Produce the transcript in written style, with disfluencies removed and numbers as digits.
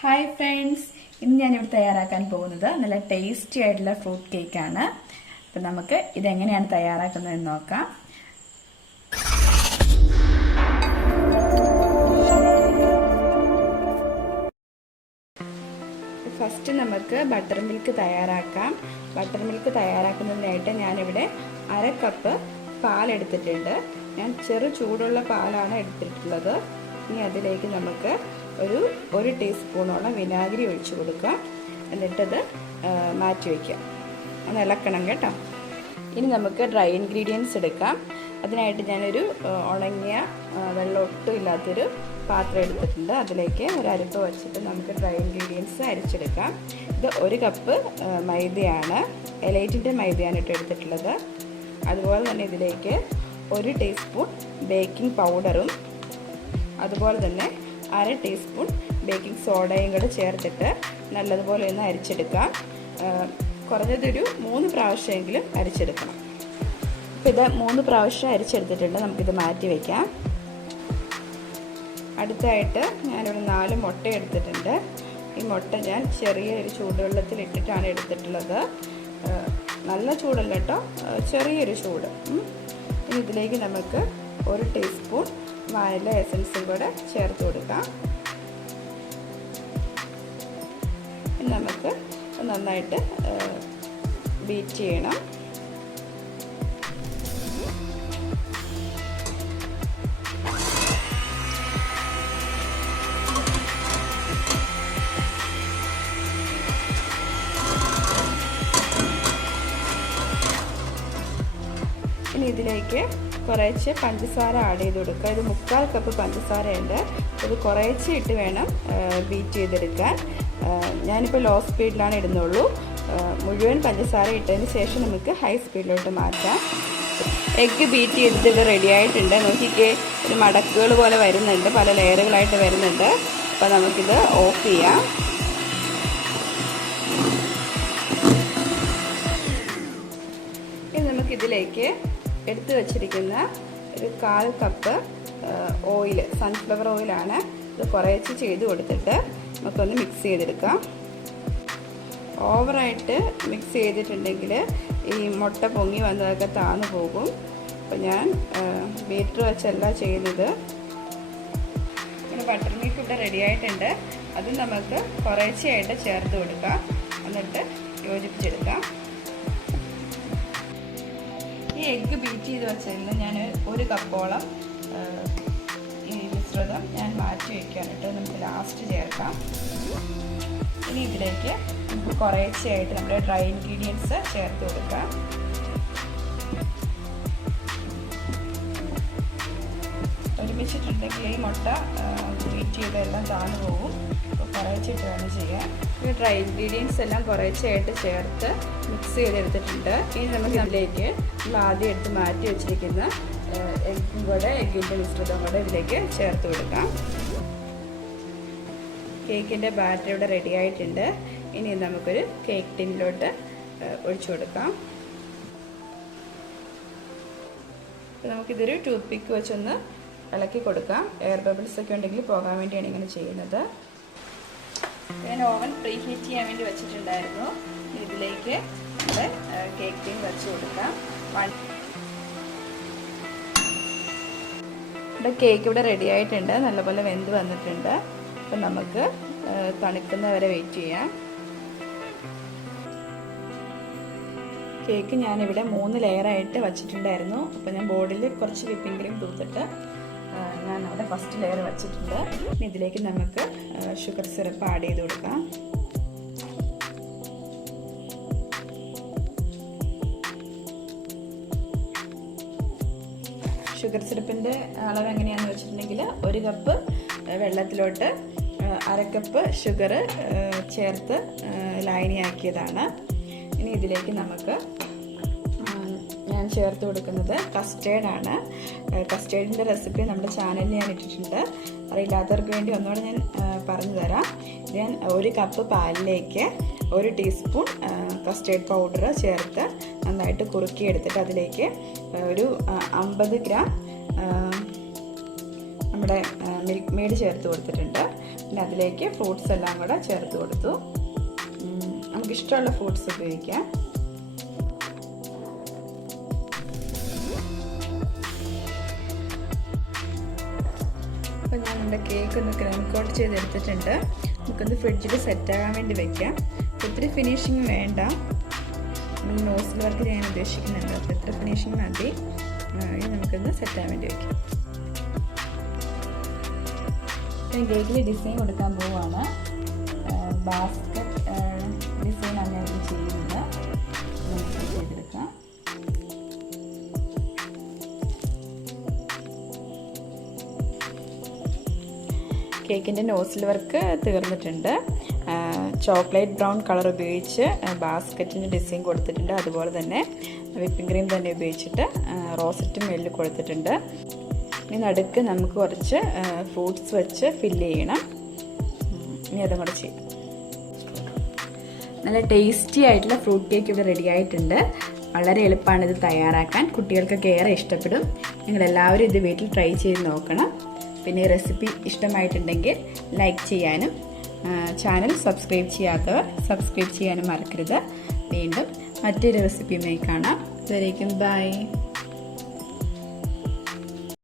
Hi friends, ഇന്ന് ഞാനിവിടെ തയ്യാറാക്കാൻ പോകുന്നത് നല്ല ടേസ്റ്റി ആയിട്ടുള്ള ഫ്രൂട്ട് കേക്കാണ്. അപ്പം നമുക്ക് ഇതെങ്ങനെയാണ് തയ്യാറാക്കുന്നതെന്ന് നോക്കാം. ഫസ്റ്റ് നമുക്ക് ബട്ടർ മിൽക്ക് തയ്യാറാക്കാം. ബട്ടർ മിൽക്ക് തയ്യാറാക്കുന്നതിനായിട്ട് ഞാനിവിടെ 1/2 കപ്പ് പാലെടുത്തിട്ടുണ്ട്. ഞാൻ ചെറു ചൂടുള്ള പാലാണ് എടുത്തിട്ടുള്ളത്. ഇനി അതിലേക്ക് നമുക്ക് ഒരു ടീസ്പൂണോളം വിനാഗിരി ഒഴിച്ചു കൊടുക്കാം. എന്നിട്ടത് മാറ്റി വയ്ക്കാം. ഒന്ന് ഇളക്കണം കേട്ടോ. ഇനി നമുക്ക് ഡ്രൈ ഇൻഗ്രീഡിയൻസ് എടുക്കാം. അതിനായിട്ട് ഞാനൊരു ഉണങ്ങിയ വെള്ളം ഒട്ടും ഇല്ലാത്തൊരു പാത്രം എടുത്തിട്ടുണ്ട്. അതിലേക്ക് ഒരു അരപ്പ് വച്ചിട്ട് നമുക്ക് ഡ്രൈ ഇൻഗ്രീഡിയൻസ് അരിച്ചെടുക്കാം. ഇത് 1 കപ്പ് മൈദയാണ്, എലൈറ്റിൻ്റെ മൈദയാണ് എടുത്തിട്ടുള്ളത്. അതുപോലെ തന്നെ ഇതിലേക്ക് 1 ടീസ്പൂൺ ബേക്കിംഗ് പൗഡറും അതുപോലെ തന്നെ 1/2 ടീസ്പൂൺ ബേക്കിംഗ് സോഡയും കൂടെ ചേർത്തിട്ട് നല്ലതുപോലെ ഒന്ന് അരിച്ചെടുക്കാം. കുറഞ്ഞതൊരു 3 പ്രാവശ്യമെങ്കിലും അരിച്ചെടുക്കണം. അപ്പോൾ ഇത് 3 പ്രാവശ്യം അരിച്ചെടുത്തിട്ടുണ്ട്. നമുക്കിത് മാറ്റി വയ്ക്കാം. അടുത്തായിട്ട് ഞാനിവിടെ 4 മുട്ട എടുത്തിട്ടുണ്ട്. ഈ മുട്ട ഞാൻ ചെറിയൊരു ചൂടുവെള്ളത്തിൽ ഇട്ടിട്ടാണ് എടുത്തിട്ടുള്ളത്. നല്ല ചൂടല്ല കേട്ടോ, ചെറിയൊരു ചൂട്. ഇനി ഇതിലേക്ക് നമുക്ക് 1 ടീസ്പൂൺ വാനില എസൻസും കൂടെ ചേർത്ത് കൊടുക്കാം. നമുക്ക് നന്നായിട്ട് ബീറ്റ് ചെയ്യണം. ഇനി ഇതിലേക്ക് കുറേശ്ശെ പഞ്ചസാര ആഡ് ചെയ്ത് കൊടുക്കുക. ഇത് 3/4 കപ്പ് പഞ്ചസാരയുണ്ട്. ഇത് കുറേശ്ശെ ഇട്ട് വേണം ബീറ്റ് ചെയ്തെടുക്കാൻ. ഞാനിപ്പോൾ ലോ സ്പീഡിലാണ് ഇടുന്നുള്ളൂ. മുഴുവൻ പഞ്ചസാര ഇട്ടതിന് ശേഷം നമുക്ക് ഹൈ സ്പീഡിലോട്ട് മാറ്റാം. എഗ്ഗ് ബീറ്റ് ചെയ്തിട്ട് ഇത് റെഡി ആയിട്ടുണ്ട്. നോക്കിക്കേ, ഒരു മടക്കുകൾ പോലെ വരുന്നുണ്ട്, പല ലെയറുകളായിട്ട് വരുന്നുണ്ട്. അപ്പോൾ നമുക്കിത് ഓഫ് ചെയ്യാം. ഇനി നമുക്കിതിലേക്ക് എടുത്തു വച്ചിരിക്കുന്ന ഒരു 1/4 കപ്പ് ഓയിൽ, സൺഫ്ലവർ ഓയിലാണ്. ഇത് കുറേശ്ശെ ചെയ്ത് കൊടുത്തിട്ട് നമുക്കൊന്ന് മിക്സ് ചെയ്തെടുക്കാം. ഓവറായിട്ട് മിക്സ് ചെയ്തിട്ടുണ്ടെങ്കിൽ ഈ മുട്ട പൊങ്ങി വന്നതൊക്കെ താന്നു പോകും. അപ്പോൾ ഞാൻ ബീറ്റർ വെച്ചല്ല ചെയ്യുന്നത്. പിന്നെ ബട്ടർ മിൽക്ക് ഇവിടെ റെഡി ആയിട്ടുണ്ട്. അത് നമുക്ക് കുറേശ്ശെയായിട്ട് ചേർത്ത് കൊടുക്കാം. എന്നിട്ട് യോജിപ്പിച്ചെടുക്കാം. ഈ എഗ്ഗ് ബീറ്റ് ചെയ്ത് വെച്ചതിൽ ഞാൻ 1 കപ്പോളം ഈ മിശ്രിതം ഞാൻ മാറ്റി വയ്ക്കാനിട്ട് നമുക്ക് ലാസ്റ്റ് ചേർക്കാം. ഇനി ഇതിലേക്ക് നമുക്ക് കുറേശ്ശെയായിട്ട് നമ്മുടെ ഡ്രൈ ഇൻഗ്രീഡിയൻസ് ചേർത്ത് കൊടുക്കാം. ഒരുമിച്ചിട്ടുണ്ടെങ്കിൽ ഈ മുട്ട ബീറ്റ് ചെയ്തെല്ലാം താന്നു പോകും. അപ്പോൾ കുറേശ്ശിട്ട് വേണം ചെയ്യാൻ. ഈ ഡ്രൈ ഇൻഗ്രീഡിയൻസ് എല്ലാം കുറേശ്ശെയായിട്ട് ചേർത്ത് മിക്സ് ചെയ്തെടുത്തിട്ടുണ്ട്. ഇനി നമുക്ക് അതിലേക്ക് നമ്മൾ ആദ്യം എടുത്ത് മാറ്റി വെച്ചിരിക്കുന്ന എഗ്ഗിൻ്റെ മിശ്രിതം കൂടെ ഇതിലേക്ക് ചേർത്ത് കൊടുക്കാം. കേക്കിൻ്റെ ബാറ്റർ ഇവിടെ റെഡി ആയിട്ടുണ്ട്. ഇനി നമുക്കൊരു കേക്ക് ടിന്നിലോട്ട് ഒഴിച്ചു കൊടുക്കാം. നമുക്കിതൊരു ടൂത്ത് പിക്ക് വെച്ചൊന്ന് ഇളക്കി കൊടുക്കാം. എയർ ബബിൾസ് ഒക്കെ ഉണ്ടെങ്കിൽ പോകാൻ വേണ്ടിയാണ് ഇങ്ങനെ ചെയ്യുന്നത്. ഞാൻ ഓവൻ പ്രീ ഹീറ്റ് ചെയ്യാൻ വേണ്ടി വെച്ചിട്ടുണ്ടായിരുന്നു. ഇതിലേക്ക് നമ്മുടെ കേക്ക് ടിൻ വെച്ച് കൊടുക്കാം. ഇവിടെ കേക്ക് ഇവിടെ റെഡി ആയിട്ടുണ്ട്, നല്ലപോലെ വെന്ത് വന്നിട്ടുണ്ട്. അപ്പം നമുക്ക് തണുക്കുന്നവരെ വെയിറ്റ് ചെയ്യാം. കേക്ക് ഞാനിവിടെ 3 ലെയറായിട്ട് വച്ചിട്ടുണ്ടായിരുന്നു. അപ്പോൾ ഞാൻ ബോർഡിൽ കുറച്ച് വിപ്പിംഗ് ക്രീം തൂത്തിട്ട് ഞാൻ അവിടെ ഫസ്റ്റ് ലെയർ വച്ചിട്ടുണ്ട്. ഇതിലേക്ക് നമുക്ക് ഷുഗർ സിറപ്പ് ആഡ് ചെയ്ത് കൊടുക്കാം. ഷുഗർ സിറപ്പിൻ്റെ അളവ് എങ്ങനെയാണെന്ന് വെച്ചിട്ടുണ്ടെങ്കിൽ 1 കപ്പ് വെള്ളത്തിലോട്ട് 1/2 കപ്പ് ഷുഗർ ചേർത്ത് ലായനിയാക്കിയതാണ്. ഇനി ഇതിലേക്ക് നമുക്ക് ഞാൻ ചേർത്ത് കൊടുക്കുന്നത് കസ്റ്റേർഡാണ്. കസ്റ്റേർഡിൻ്റെ റെസിപ്പി നമ്മുടെ ചാനലിൽ ഞാൻ ഇട്ടിട്ടുണ്ട്. അറിയില്ലാത്തവർക്ക് വേണ്ടി ഒന്നുകൂടെ ഞാൻ പറഞ്ഞു തരാം. ഞാൻ 1 കപ്പ് പാലിലേക്ക് 1 ടീസ്പൂൺ കസ്റ്റേർഡ് പൗഡർ ചേർത്ത് നന്നായിട്ട് കുറുക്കിയെടുത്തിട്ട് അതിലേക്ക് ഒരു 50 ഗ്രാം നമ്മുടെ മിൽക്ക് മെയ്ഡ് ചേർത്ത് കൊടുത്തിട്ടുണ്ട്. പിന്നെ അതിലേക്ക് ഫ്രൂട്ട്സ് എല്ലാം കൂടെ ചേർത്ത് കൊടുത്തു. നമുക്കിഷ്ടമുള്ള ഫ്രൂട്ട്സ് ഉപയോഗിക്കാം. അപ്പോൾ ഞാൻ എൻ്റെ കേക്ക് ഒന്ന് ക്രീം കോട്ട് ചെയ്തെടുത്തിട്ടുണ്ട്. നമുക്കൊന്ന് ഫ്രിഡ്ജിൽ സെറ്റാകാൻ വേണ്ടി വെക്കാം. ഒത്തിരി ഫിനിഷിങ് വേണ്ട, നോസിൽ വർക്ക് ചെയ്യാൻ ഉദ്ദേശിക്കുന്നുണ്ട്. അപ്പോൾ ഇത്ര ഫിനിഷിങ് മതി. ഇത് നമുക്കൊന്ന് സെറ്റാകാൻ വേണ്ടി വെക്കാം. ഞാൻ കേക്കിൽ ഡിസൈൻ കൊടുക്കാൻ പോവുകയാണ്. ബാസ്ക്കറ്റ് ഡിസൈനാണ് ഞാൻ ഇത് ചെയ്യുന്നത്. നമുക്ക് ചെയ്തെടുക്കാം. കേക്കിൻ്റെ നോസിൽ വർക്ക് തീർന്നിട്ടുണ്ട്. ചോക്ലേറ്റ് ബ്രൗൺ കളർ ഉപയോഗിച്ച് ബാസ്ക്കറ്റിൻ്റെ ഡിസൈൻ കൊടുത്തിട്ടുണ്ട്. അതുപോലെ തന്നെ വിപ്പിംഗ് ക്രീം തന്നെ ഉപയോഗിച്ചിട്ട് റോസറ്റും മേളിൽ കൊടുത്തിട്ടുണ്ട്. ഇനി നടുക്ക് നമുക്ക് കുറച്ച് ഫ്രൂട്ട്സ് വെച്ച് ഫില്ല് ചെയ്യണം. ഇനി അതും കൂടെ ചെയ്യാം. നല്ല ടേസ്റ്റി ആയിട്ടുള്ള ഫ്രൂട്ട് കേക്ക് ഇവിടെ റെഡി ആയിട്ടുണ്ട്. വളരെ എളുപ്പമാണ് ഇത് തയ്യാറാക്കാൻ. കുട്ടികൾക്കൊക്കെ ഏറെ ഇഷ്ടപ്പെടും. നിങ്ങളെല്ലാവരും ഇത് വീട്ടിൽ ട്രൈ ചെയ്ത് നോക്കണം. പിന്നെ ഈ റെസിപ്പി ഇഷ്ടമായിട്ടുണ്ടെങ്കിൽ ലൈക്ക് ചെയ്യാനും ചാനൽ സബ്സ്ക്രൈബ് ചെയ്യാത്തവർ സബ്സ്ക്രൈബ് ചെയ്യാനും മറക്കരുത്. വീണ്ടും മറ്റൊരു റെസിപ്പിയുമായി കാണാം. അതുവരേക്കും ബൈ.